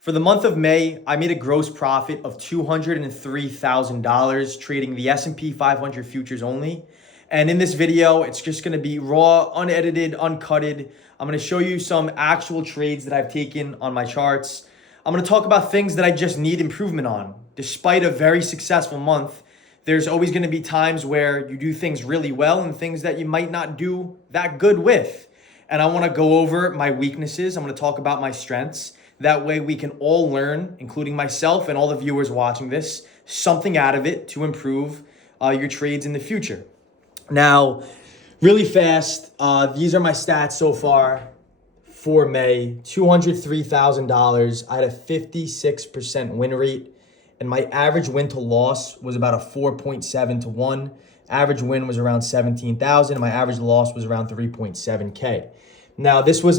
For the month of May, I made a gross profit of $203,000 trading the S&P 500 futures only. And in this video, it's just going to be raw, unedited, uncutted. I'm going to show you some actual trades that I've taken on my charts. I'm going to talk about things that I just need improvement on. Despite a very successful month, there's always going to be times where you do things really well and things that you might not do that good with. And I want to go over my weaknesses. I'm going to talk about my strengths. That way we can all learn, including myself and all the viewers watching this, something out of it to improve your trades in the future. Now, really fast, these are my stats so far for May. $203,000. I had a 56% win rate, and my average win to loss was about a 4.7 to 1. Average win was around 17,000, and my average loss was around 3.7K. Now, this was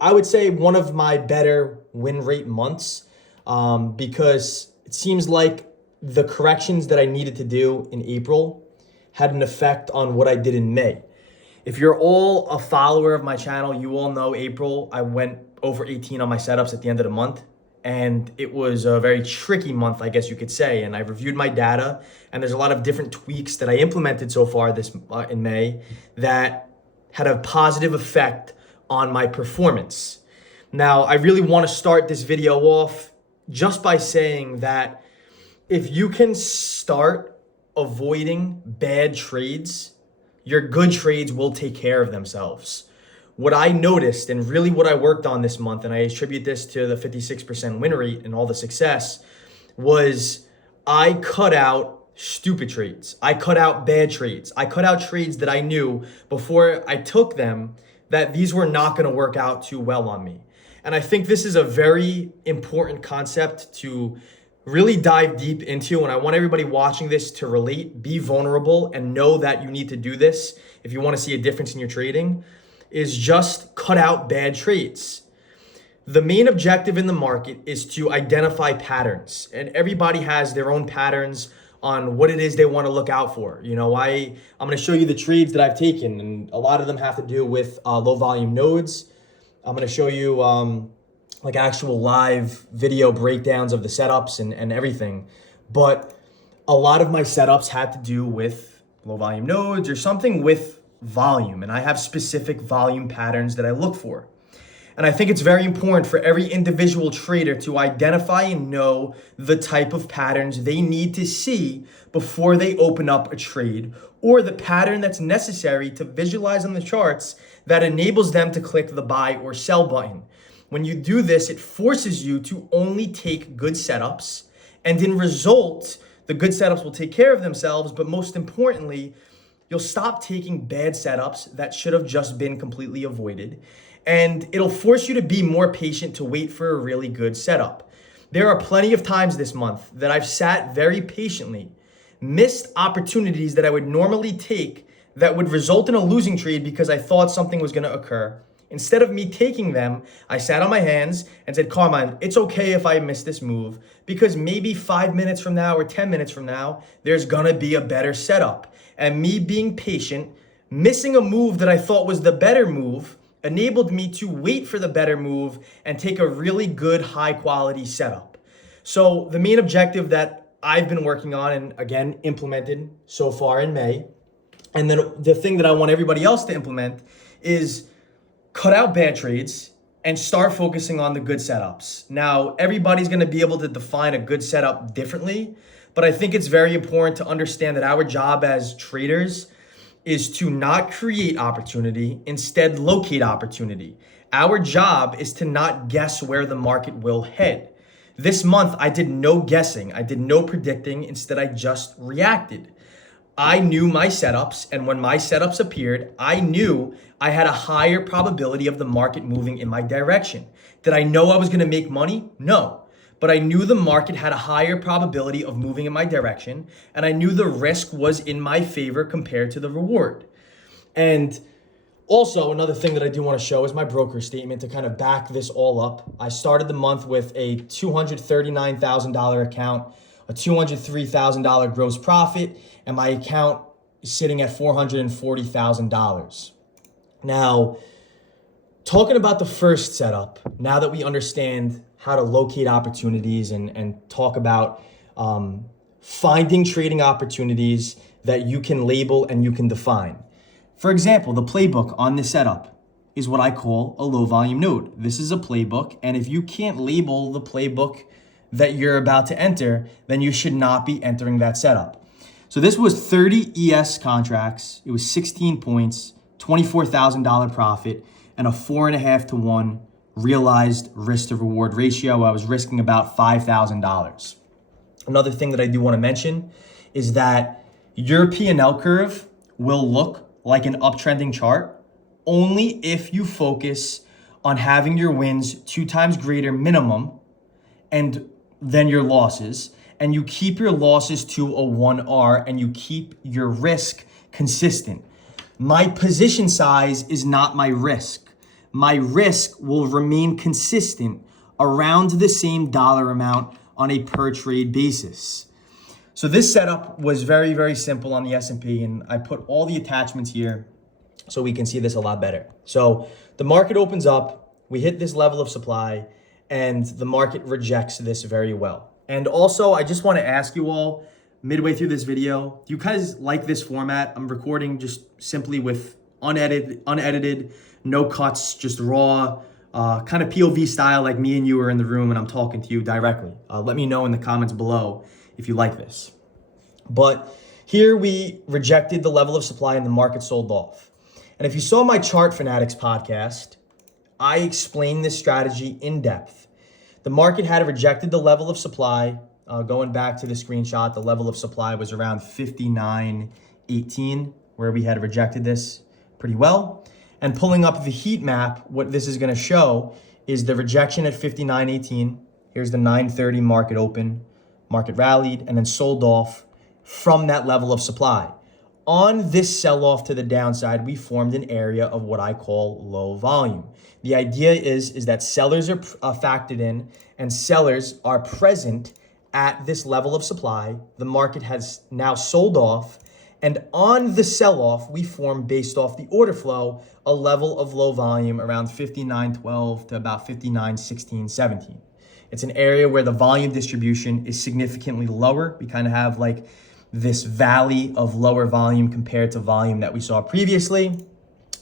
I would say one of my better win rate months because it seems like the corrections that I needed to do in April had an effect on what I did in May. If you're all a follower of my channel, you all know April, I went over 18 on my setups at the end of the month. And it was a very tricky month, I guess you could say. And I reviewed my data, and there's a lot of different tweaks that I implemented so far this in May that had a positive effect on my performance. Now, I really want to start this video off just by saying that if you can start avoiding bad trades, your good trades will take care of themselves. What I noticed and really what I worked on this month, and I attribute this to the 56% win rate and all the success, was I cut out stupid trades. I cut out bad trades. I cut out trades that I knew before I took them that these were not going to work out too well on me. And I think this is a very important concept to really dive deep into. And I want everybody watching this to relate, be vulnerable, and know that you need to do this if you want to see a difference in your trading, is just cut out bad trades. The main objective in the market is to identify patterns, and everybody has their own patterns on what it is they want to look out for. You know, I'm going to show you the trades that I've taken, and a lot of them have to do with low volume nodes. I'm going to show you like actual live video breakdowns of the setups and everything. But a lot of my setups had to do with low volume nodes or something with volume, and I have specific volume patterns that I look for. And I think it's very important for every individual trader to identify and know the type of patterns they need to see before they open up a trade, or the pattern that's necessary to visualize on the charts that enables them to click the buy or sell button. When you do this, it forces you to only take good setups, and in result, the good setups will take care of themselves, but most importantly, you'll stop taking bad setups that should have just been completely avoided. And it'll force you to be more patient to wait for a really good setup. There are plenty of times this month that I've sat very patiently, missed opportunities that I would normally take that would result in a losing trade because I thought something was going to occur. Instead of me taking them, I sat on my hands and said, Carmine, it's okay if I miss this move because maybe 5 minutes from now or 10 minutes from now, there's going to be a better setup. And me being patient, missing a move that I thought was the better move, enabled me to wait for the better move and take a really good high quality setup. So the main objective that I've been working on and again implemented so far in May, and then the thing that I want everybody else to implement is cut out bad trades and start focusing on the good setups. Now, everybody's going to be able to define a good setup differently, but I think it's very important to understand that our job as traders is to not create opportunity, instead locate opportunity. Our job is to not guess where the market will head. This month, I did no guessing. I did no predicting. Instead, I just reacted. I knew my setups, and when my setups appeared, I knew I had a higher probability of the market moving in my direction. Did I know I was going to make money? No. But I knew the market had a higher probability of moving in my direction, and I knew the risk was in my favor compared to the reward. And also, another thing that I do want to show is my broker statement to kind of back this all up. I started the month with a $239,000 account, a $203,000 gross profit, and my account is sitting at $440,000. Now, talking about the first setup, now that we understand how to locate opportunities and talk about finding trading opportunities that you can label and you can define. For example, the playbook on this setup is what I call a low volume node. This is a playbook, and if you can't label the playbook that you're about to enter, then you should not be entering that setup. So this was 30 ES contracts. It was 16 points, $24,000 profit, and a 4.5 to 1 realized risk to reward ratio. I was risking about $5,000. Another thing that I do want to mention is that your P&L curve will look like an uptrending chart only if you focus on having your wins 2 times greater minimum and then your losses, and you keep your losses to a 1R and you keep your risk consistent. My position size is not my risk. My risk will remain consistent around the same dollar amount on a per trade basis. So this setup was very, very simple on the S&P, and I put all the attachments here so we can see this a lot better. So the market opens up, we hit this level of supply, and the market rejects this very well. And also, I just want to ask you all, midway through this video, do you guys like this format? I'm recording just simply with unedited, no cuts, just raw, kind of POV style, like me and you are in the room and I'm talking to you directly. Let me know in the comments below if you like this. But here we rejected the level of supply and the market sold off. And if you saw my Chart Fanatics podcast, I explained this strategy in depth. The market had rejected the level of supply. Going back to the screenshot, the level of supply was around 59.18, where we had rejected this pretty well. And pulling up the heat map, what this is going to show is the rejection at 59.18. Here's the 9:30 market open, market rallied, and then sold off from that level of supply. On this sell-off to the downside, we formed an area of what I call low volume. The idea is that sellers are factored in and sellers are present at this level of supply. The market has now sold off, and on the sell-off, we formed, based off the order flow, a level of low volume around 59.12 to about 59.16, 17. It's an area where the volume distribution is significantly lower. We kind of have like this valley of lower volume compared to volume that we saw previously.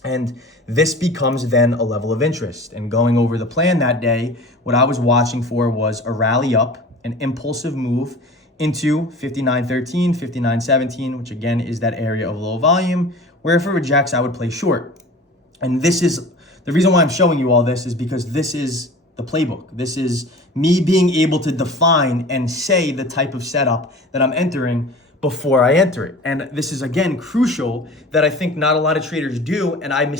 And this becomes then a level of interest. And going over the plan that day, what I was watching for was a rally up, an impulsive move into 59.13, 59.17, which again is that area of low volume, where if it rejects, I would play short. And this is the reason why I'm showing you all this, is because this is the playbook. This is me being able to define and say the type of setup that I'm entering before I enter it. And this is, again, crucial that I think not a lot of traders do. And I'm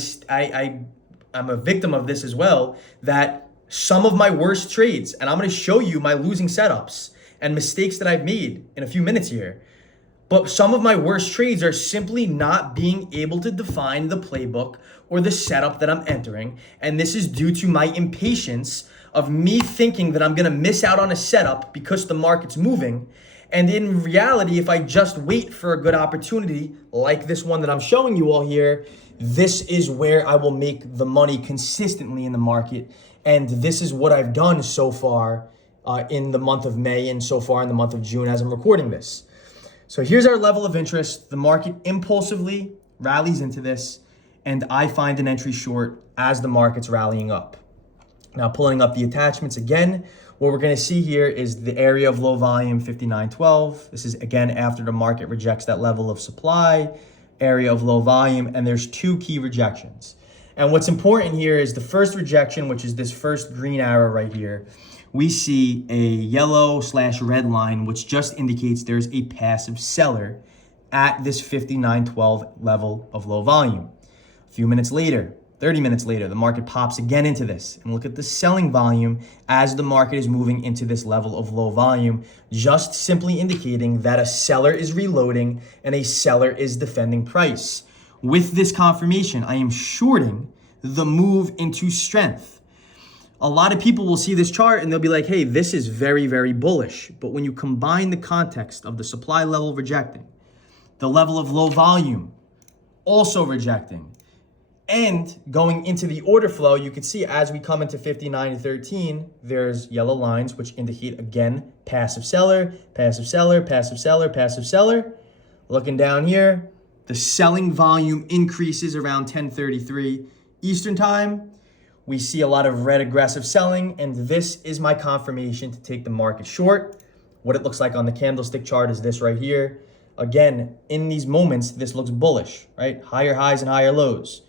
a victim of this as well, that some of my worst trades, and I'm going to show you my losing setups and mistakes that I've made in a few minutes here. But some of my worst trades are simply not being able to define the playbook or the setup that I'm entering. And this is due to my impatience of me thinking that I'm going to miss out on a setup because the market's moving. And in reality, if I just wait for a good opportunity like this one that I'm showing you all here, this is where I will make the money consistently in the market. And this is what I've done so far in the month of May and so far in the month of June as I'm recording this. So here's our level of interest. The market impulsively rallies into this, and I find an entry short as the market's rallying up. Now, pulling up the attachments again, what we're going to see here is the area of low volume, 59.12. This is, again, after the market rejects that level of supply, area of low volume, and there's 2 key rejections. And what's important here is the first rejection, which is this first green arrow right here. We see a yellow/red line, which just indicates there's a passive seller at this 59.12 level of low volume. A few minutes later, 30 minutes later, the market pops again into this. And look at the selling volume as the market is moving into this level of low volume, just simply indicating that a seller is reloading and a seller is defending price. With this confirmation, I am shorting the move into strength. A lot of people will see this chart and they'll be like, hey, this is very, very bullish. But when you combine the context of the supply level rejecting, the level of low volume also rejecting, And going into the order flow, you can see as we come into 59 and 13, there's yellow lines, which indicate, again, passive seller, passive seller, passive seller, passive seller. Looking down here, the selling volume increases around 10:33 Eastern time. We see a lot of red aggressive selling, and this is my confirmation to take the market short. What it looks like on the candlestick chart is this right here. Again, in these moments, this looks bullish, right? Higher highs and higher lows.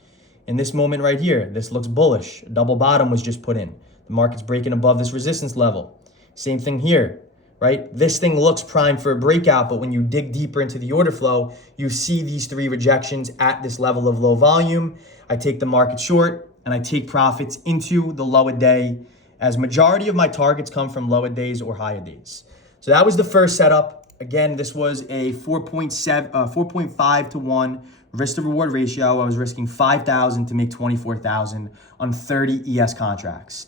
In this moment right here, this looks bullish. A double bottom was just put in. The market's breaking above this resistance level. Same thing here, right? This thing looks primed for a breakout, but when you dig deeper into the order flow, you see these three rejections at this level of low volume. I take the market short and I take profits into the lower day, as majority of my targets come from lower days or higher days. So that was the first setup. Again, this was a 4.5 to 1 risk to reward ratio. I was risking 5,000 to make 24,000 on 30 ES contracts.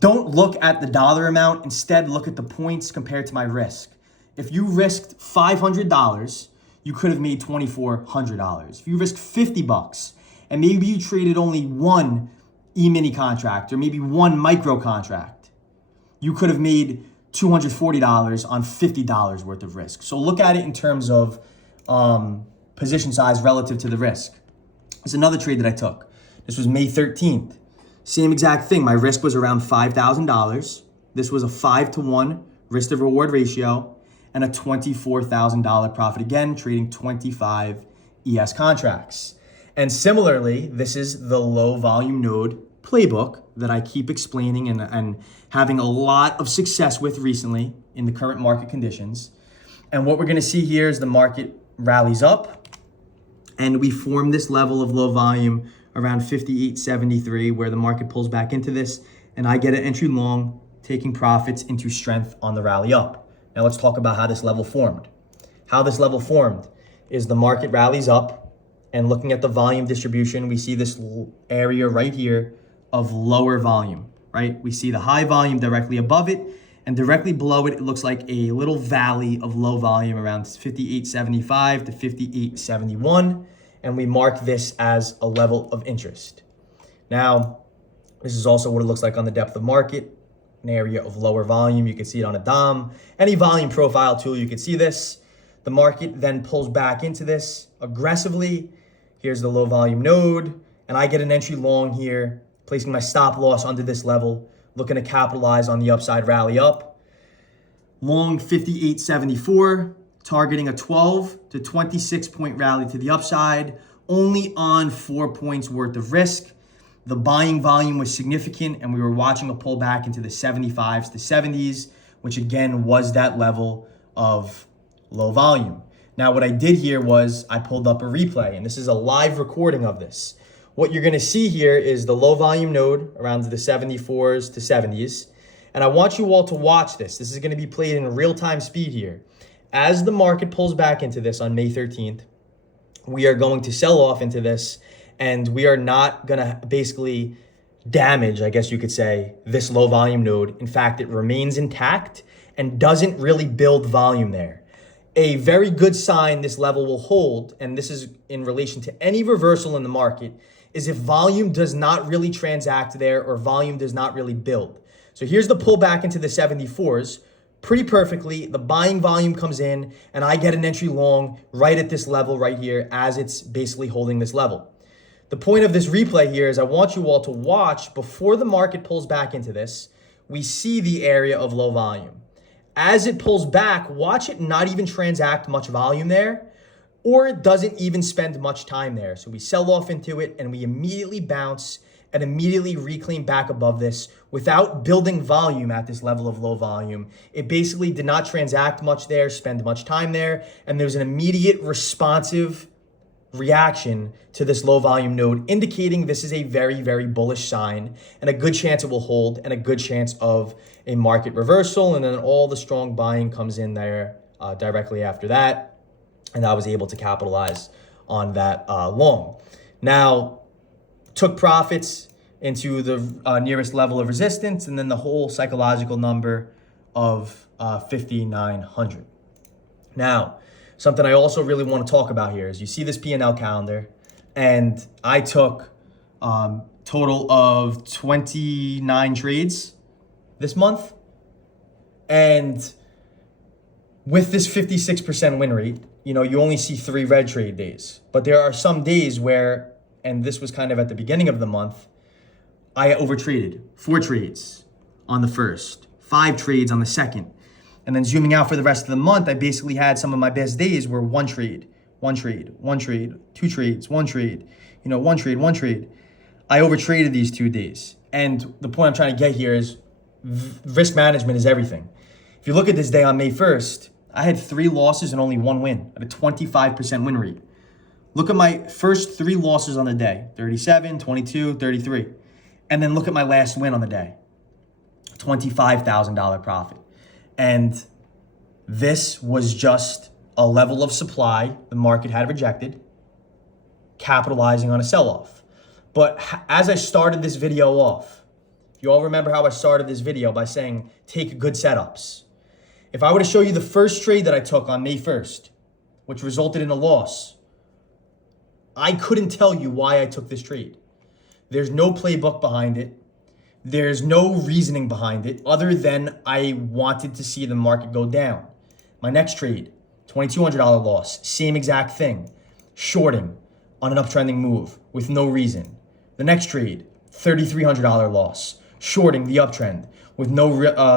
Don't look at the dollar amount. Instead, look at the points compared to my risk. If you risked $500, you could have made $2,400. If you risked $50 and maybe you traded only one E-mini contract or maybe one micro contract, you could have made $240 on $50 worth of risk. So look at it in terms of position size relative to the risk. It's another trade that I took. This was May 13th. Same exact thing. My risk was around $5,000. This was a 5 to 1 risk to reward ratio and a $24,000 profit. Again, trading 25 ES contracts. And similarly, this is the low volume node playbook that I keep explaining and having a lot of success with recently in the current market conditions. And what we're going to see here is the market rallies up and we form this level of low volume around 58.73 where the market pulls back into this and I get an entry long, taking profits into strength on the rally up. Now let's talk about how this level formed. How this level formed is the market rallies up, and looking at the volume distribution, we see this area right here of lower volume, right? We see the high volume directly above it, and directly below it, it looks like a little valley of low volume around 58.75 to 58.71. And we mark this as a level of interest. Now, this is also what it looks like on the depth of market, an area of lower volume. You can see it on a DOM. Any volume profile tool, you can see this. The market then pulls back into this aggressively. Here's the low volume node, and I get an entry long here, placing my stop loss under this level, looking to capitalize on the upside rally up. Long 58.74, targeting a 12 to 26 point rally to the upside, only on 4 points worth of risk. The buying volume was significant, and we were watching a pullback into the 75s to 70s, which again was that level of low volume. Now, what I did here was I pulled up a replay, and this is a live recording of this. What you're going to see here is the low volume node around the 74s to 70s. And I want you all to watch this. This is going to be played in real-time speed here. As the market pulls back into this on May 13th, we are going to sell off into this, and we are not going to basically damage, I guess you could say, this low volume node. In fact, it remains intact and doesn't really build volume there. A very good sign this level will hold, and this is in relation to any reversal in the market, is if volume does not really transact there or volume does not really build. So here's the pullback into the 74s. Pretty perfectly, the buying volume comes in and I get an entry long right at this level right here as it's basically holding this level. The point of this replay here is I want you all to watch before the market pulls back into this. We see the area of low volume. As it pulls back, watch it not even transact much volume there, or it doesn't even spend much time there. So we sell off into it and we immediately bounce and immediately reclaim back above this without building volume at this level of low volume. It basically did not transact much there, spend much time there, and there's an immediate responsive reaction to this low volume node, indicating this is a very, very bullish sign and a good chance it will hold and a good chance of a market reversal. And then all the strong buying comes in there directly after that. And I was able to capitalize on that long. Now, took profits into the nearest level of resistance and then the whole psychological number of 5,900. Now, something I also really want to talk about here is you see this P&L calendar, and I took Total of 29 trades this month. And with this 56% win rate, you only see 3 red trade days. But there are some days where, and this was kind of at the beginning of the month, I overtraded 4 trades on the first, 5 trades on the second. And then zooming out for the rest of the month, I basically had some of my best days where 1 trade, 1 trade, 1 trade, 2 trades, 1 trade, 1 trade, 1 trade. I overtraded these 2 days. And the point I'm trying to get here is risk management is everything. If you look at this day on May 1st, I had 3 losses and only 1 win at a 25% win rate. Look at my first 3 losses on the day, 37, 22, 33. And then look at my last win on the day, $25,000 profit. And this was just a level of supply the market had rejected, capitalizing on a sell-off. But as I started this video off, you all remember how I started this video by saying, take good setups. If I were to show you the first trade that I took on May 1st, which resulted in a loss, I couldn't tell you why I took this trade. There's no playbook behind it. There's no reasoning behind it other than I wanted to see the market go down. My next trade, $2,200 loss, same exact thing. Shorting on an uptrending move with no reason. The next trade, $3,300 loss, shorting the uptrend with no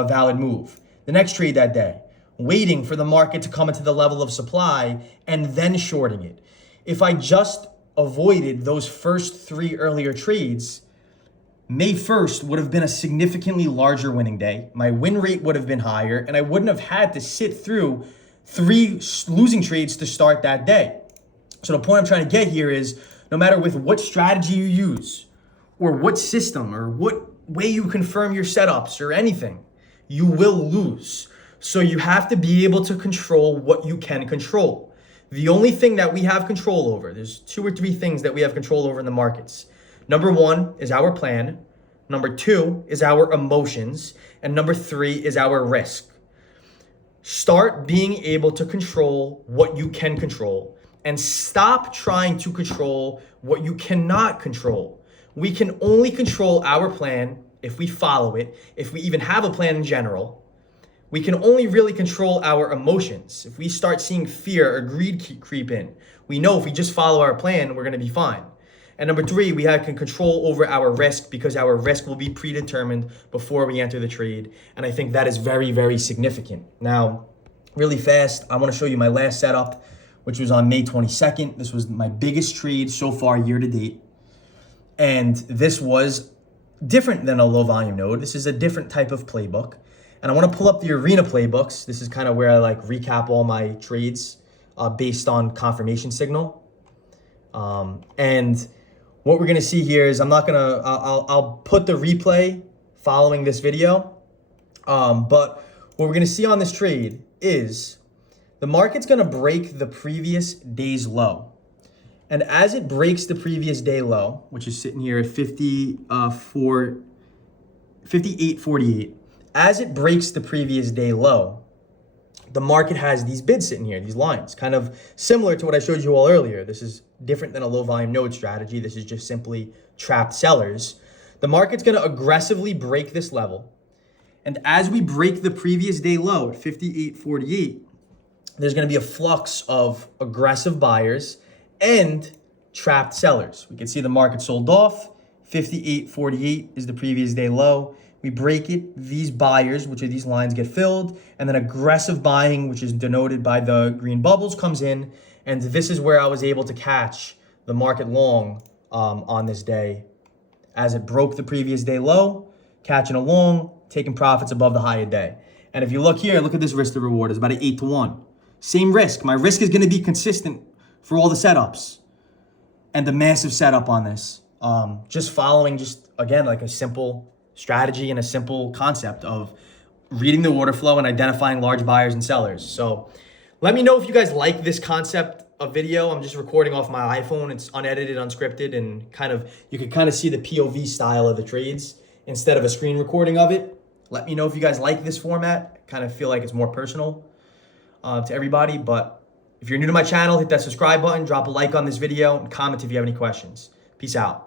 valid move. The next trade that day, waiting for the market to come into the level of supply and then shorting it. If I just avoided those first 3 earlier trades, May 1st would have been a significantly larger winning day. My win rate would have been higher, and I wouldn't have had to sit through 3 losing trades to start that day. So the point I'm trying to get here is no matter with what strategy you use or what system or what way you confirm your setups or anything, you will lose. So you have to be able to control what you can control. The only thing that we have control over, there's 2 or 3 things that we have control over in the markets. Number 1 is our plan. Number 2 is our emotions. And number 3 is our risk. Start being able to control what you can control and stop trying to control what you cannot control. We can only control our plan if we follow it, if we even have a plan in general. We can only really control our emotions. If we start seeing fear or greed creep in, we know if we just follow our plan, we're going to be fine. And number 3, we can control over our risk because our risk will be predetermined before we enter the trade. And I think that is very, very significant. Now, really fast, I want to show you my last setup, which was on May 22nd. This was my biggest trade so far year to date. And this was different than a low volume node. This is a different type of playbook. And I want to pull up the arena playbooks. This is kind of where I recap all my trades based on confirmation signal. And what we're going to see here is I'll put the replay following this video. But what we're going to see on this trade is the market's going to break the previous day's low. And as it breaks the previous day low, which is sitting here at 58.48, as it breaks the previous day low, the market has these bids sitting here, these lines, kind of similar to what I showed you all earlier. This is different than a low volume node strategy. This is just simply trapped sellers. The market's going to aggressively break this level. And as we break the previous day low at 58.48, there's going to be a flux of aggressive buyers and trapped sellers. We can see the market sold off. 58.48 is the previous day low. We break it, these buyers, which are these lines, get filled, and then aggressive buying, which is denoted by the green bubbles, comes in. And this is where I was able to catch the market long on this day as it broke the previous day low, catching a long, taking profits above the high of day. And if you look here, look at this risk to reward. It's about an 8-to-1. Same risk. My risk is going to be consistent for all the setups. And the massive setup on this. Just following, again, like a simple strategy and a simple concept of reading the order flow and identifying large buyers and sellers. So let me know if you guys like this concept of video. I'm just recording off my iPhone. It's unedited, unscripted, and you can kind of see the POV style of the trades instead of a screen recording of it. Let me know if you guys like this format. I kind of feel like it's more personal to everybody. But if you're new to my channel, hit that subscribe button, drop a like on this video, and comment if you have any questions. Peace out.